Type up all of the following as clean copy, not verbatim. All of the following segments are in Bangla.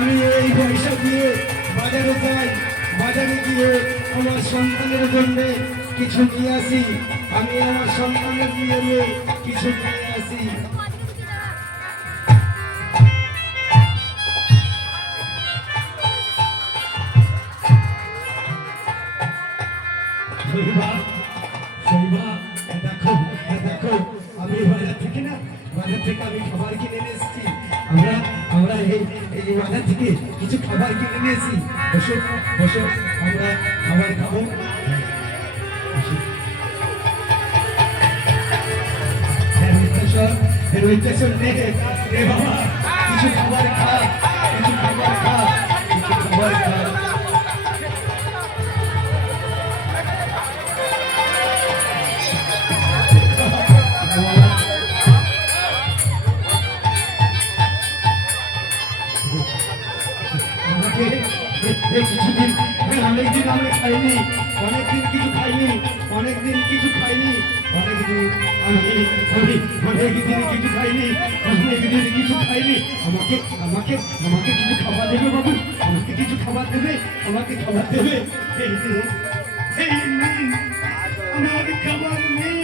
আমি এই পয়সা দিয়ে বাজারে যাই, বাজারে গিয়ে আমার সন্তানের জন্য কিছু নিয়ে আসি। আমি আমার সন্তানের নিয়ে কিছু নিয়ে আসি। দেখো দেখো, আমি বাজার থেকে আমি খাবার কিনে নিয়ে এসেছি। আমরা এই বাজার থেকে কিছু খাবার কিনে নিয়েছি। বসো বসো, আমরা খাবার খাবো। কিছু খাবার খা, কিছু খাবার খা, কিছু খাবার খা। কিছুদিন অনেকদিন আমি খাইনি, অনেকদিন কিছু খাইনি, অনেকদিন কিছু খাইনি, অনেকদিন অনেকদিন কিছু খাইনি, অনেকদিন কিছু খাইনি। আমাকে আমাকে আমাকে কিছু খাবার দেবে বাবু, আমাকে কিছু খাবার দেবে, আমাকে খাবার দেবে। আমার খাবার নেই,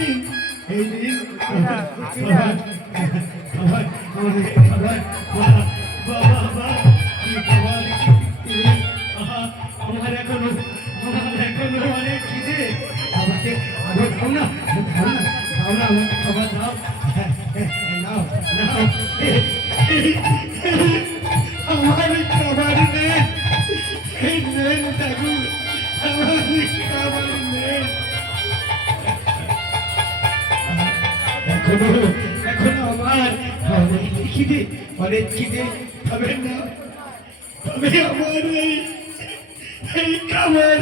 এই দিন খাবার খাবার খাবার খাবার বাবা বাবা কি খাবার। আমার এখনো অনেক খিদে। আমাকে আগে খাও না, খাও না, খাও না, আমাকে খাবার দাও, নাও নাও। আমার খাবার নেই, নেন ঠাকুর, আমার খাবার নেই। এখনো আমার অনেক খিদে, অনেক খিদে। খাবেন না? তবে আমার এই খাবার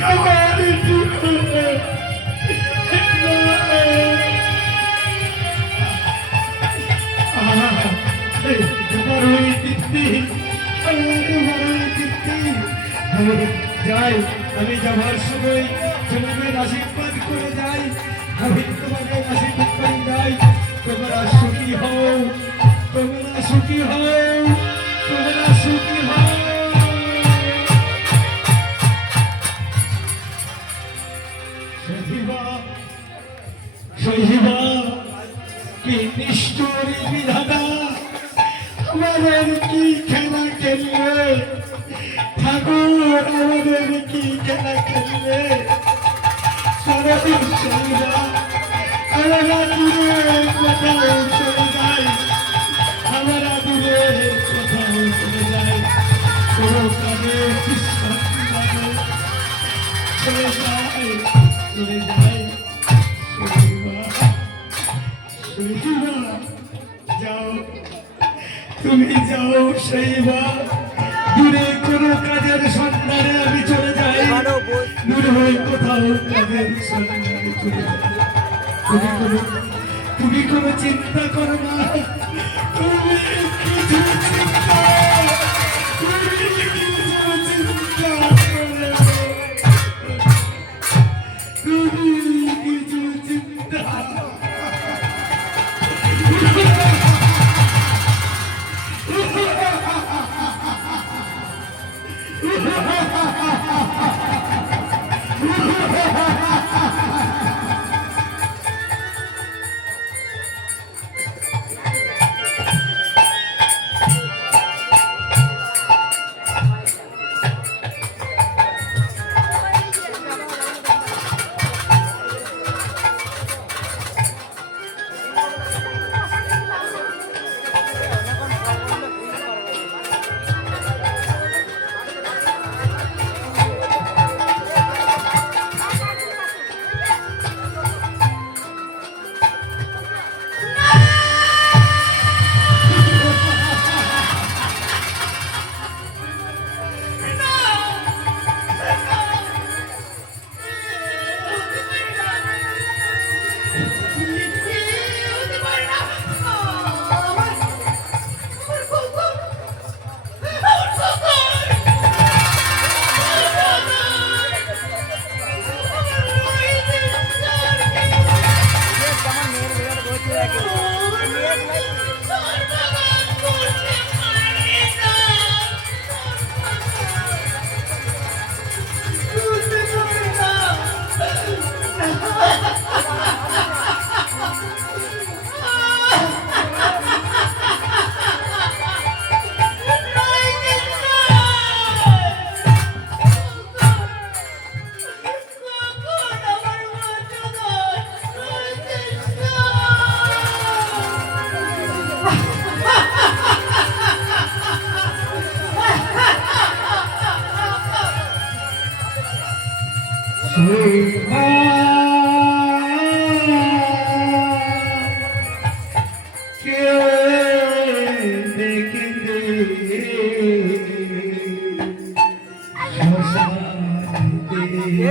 খাবার যাই, আমি যাবার সময় তোমাদের আশীর্বাদ করে যাই, আমি তোমাদের আশীর্বাদ করে যাই। তোমরা সুখী হও, তোমরা সুখী হও, তোমরা সুখী হও। সহিবা কি নিষ্ঠুর বিধাতা, আমাদের কি খেলা খেললে ঠাকুর, আমাদের কি খেলা খেললে। আমরা দূরে কোথাও চলে যাই, আমরা দূরে কোথাও চলে যাই, কোনো কাজে চলে যায়, চলে যায়। যাও, তুমি যাও সেইবা, দূরে কোনো কাজের সন্ধানে আমি চলে যাই, দূরে কোথাও কাজের সন্ধানে চলে যাই। তুমি কোনো চিন্তা করো না, তুমি কিছু চিন্তা, তুমি কিছু চিন্তা করো না, তুমি কিছু চিন্তা।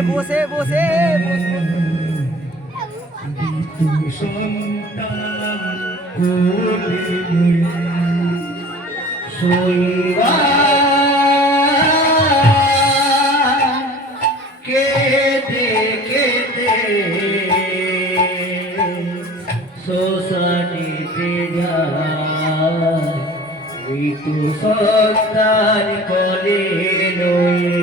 বসে বসে কেটে কেটে শোষণীতে যায় ঋতু সন্তান বলে লয়ে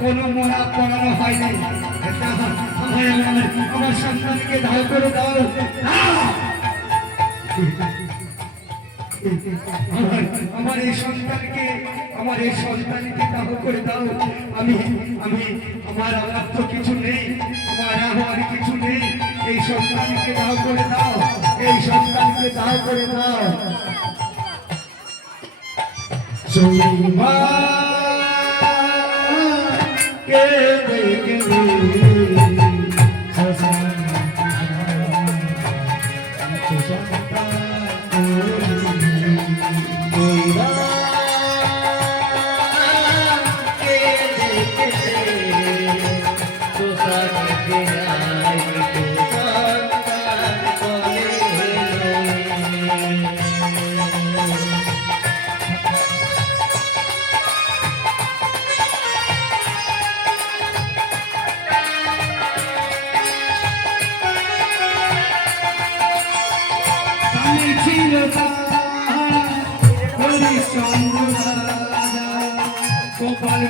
কোনো মোড়া পড়ানো হয়নি। আমার সন্তানকে দাও করে দাও, আমার এই সন্তানকে দাহ করে দাও। আমি আমি আমার আর তো কিছু নেই, আমার কিছু নেই। এই সন্তানকে দাহ করে দাও, এই সন্তানকে দাহ করে দাও। গোপাল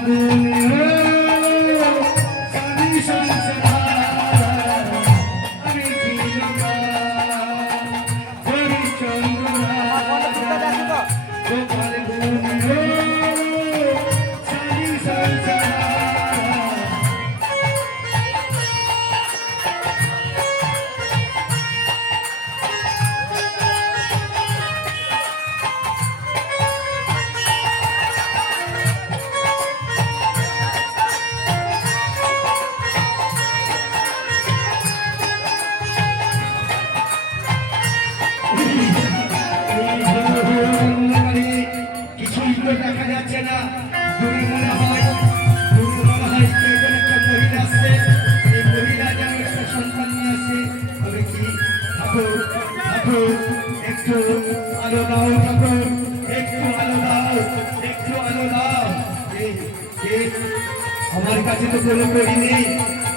একটু আলো দাও ঠাকুর, একটু আলো দাও, একটু আলো দাও। এই আমার কাছে তো কোনো করি নেই,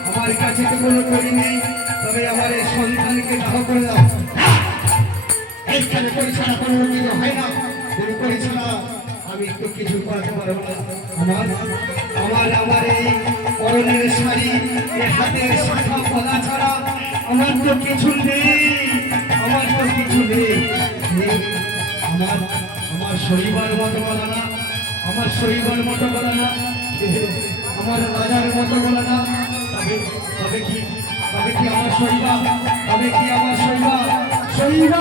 আমার কাছে তো কোনো করি নেই, তবে আমার এই সন্তানকে দাহ করে দাও। এইখানে পরিচালনা কোনো কিছু হয় না, কোনো পরিচালনা আমি তো কিছু করাতে পারবো না। আমার আমার আমার এই পরনের শাড়ি, এই হাতের শাখা পলা ছাড়া আমার তো কিছু নেই, আমার তো কিছু নেই। আমার আমার শরীরের মতো বলা না, আমার শরীরের মতো বলা না, আমার রাজার মতো বলা না। তবে তবে কি আমার শরীর, তবে কি আমার শরীর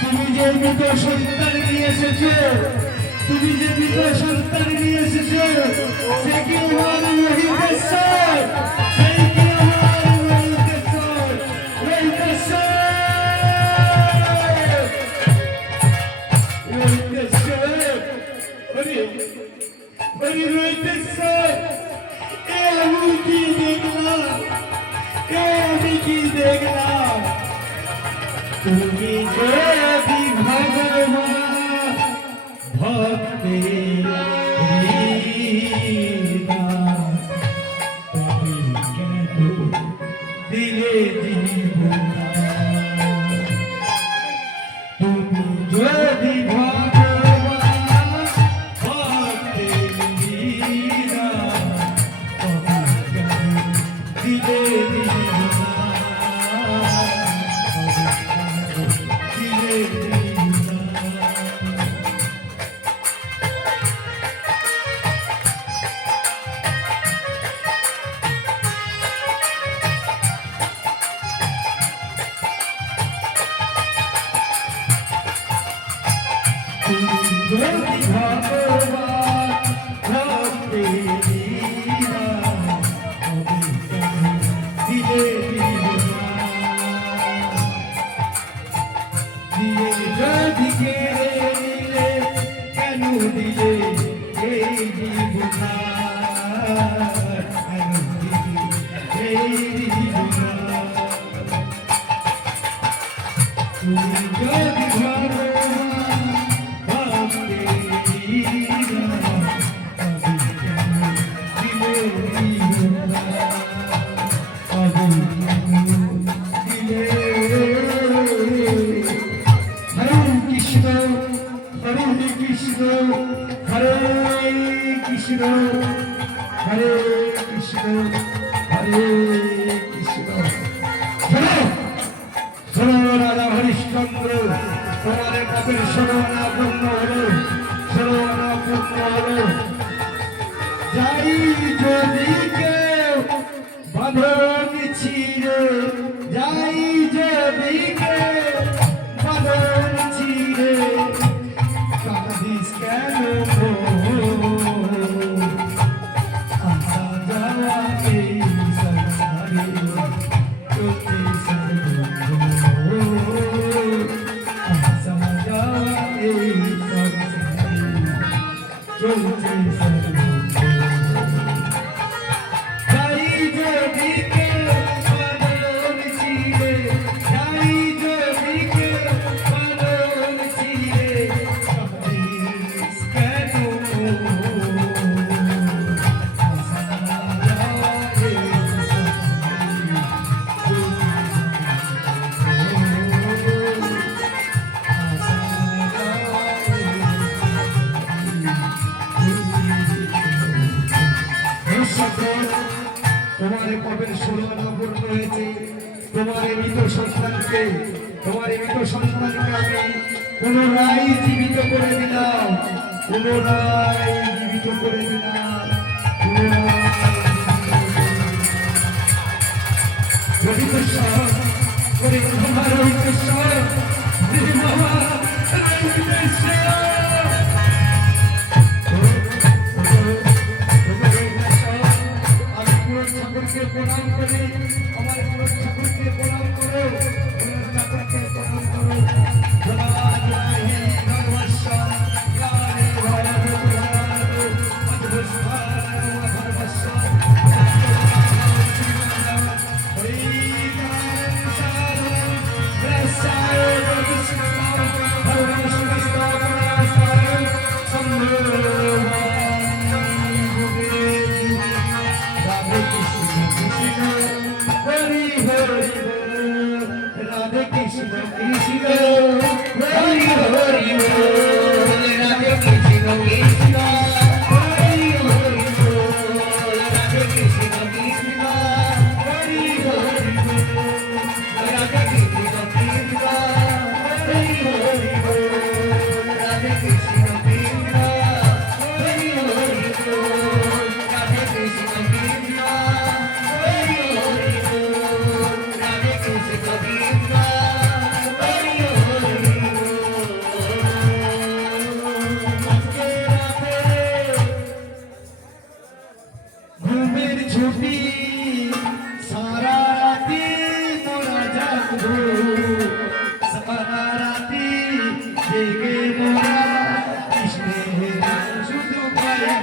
তুমি যে মৃত সন্তান নিয়ে এসেছো, তুমি যে মৃত সন্তান নিয়ে এসেছো, সে কি আমার মহিতেশ্বর, সেই কি আমার মহিতেশ্বর, মহিতেশ্বর, মহিতেশ্বর, মহিতেশ্বর। এ আমি কি দেখলাম, এ আমি কি দেখলাম। তুমি যদি ভগবান ভক্তি তুমি কেন দিলে তুমি যদি ভগবান ভক্তি দিলে হরে কৃষ্ণ হরে কৃষ্ণ। শোনো রাজা হরিশ্চন্দ্র, তোমাদের পাপের শোনা পূর্ণ হলো, শোনা পূর্ণ হলো। যাই যদি কেউ বাঁধন ছিঁড়ে, যাই যদি কেউ বাঁধন ছিঁড়ে, কাঁদিস কেন তোমার পাপের শোনা পূর্ণ হয়েছে। তোমার মৃত সন্তানকে, তোমার মৃত সন্তানকে আমি পুনরায় জীবিত করে দিলাম, পুনরায় জীবিত করে দিলাম, প্রণাম করে আমার ঠাকুরকে প্রণাম করো, ঠাকুরকে প্রণাম করো। ভগবান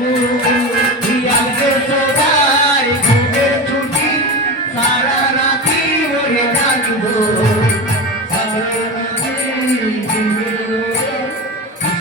গো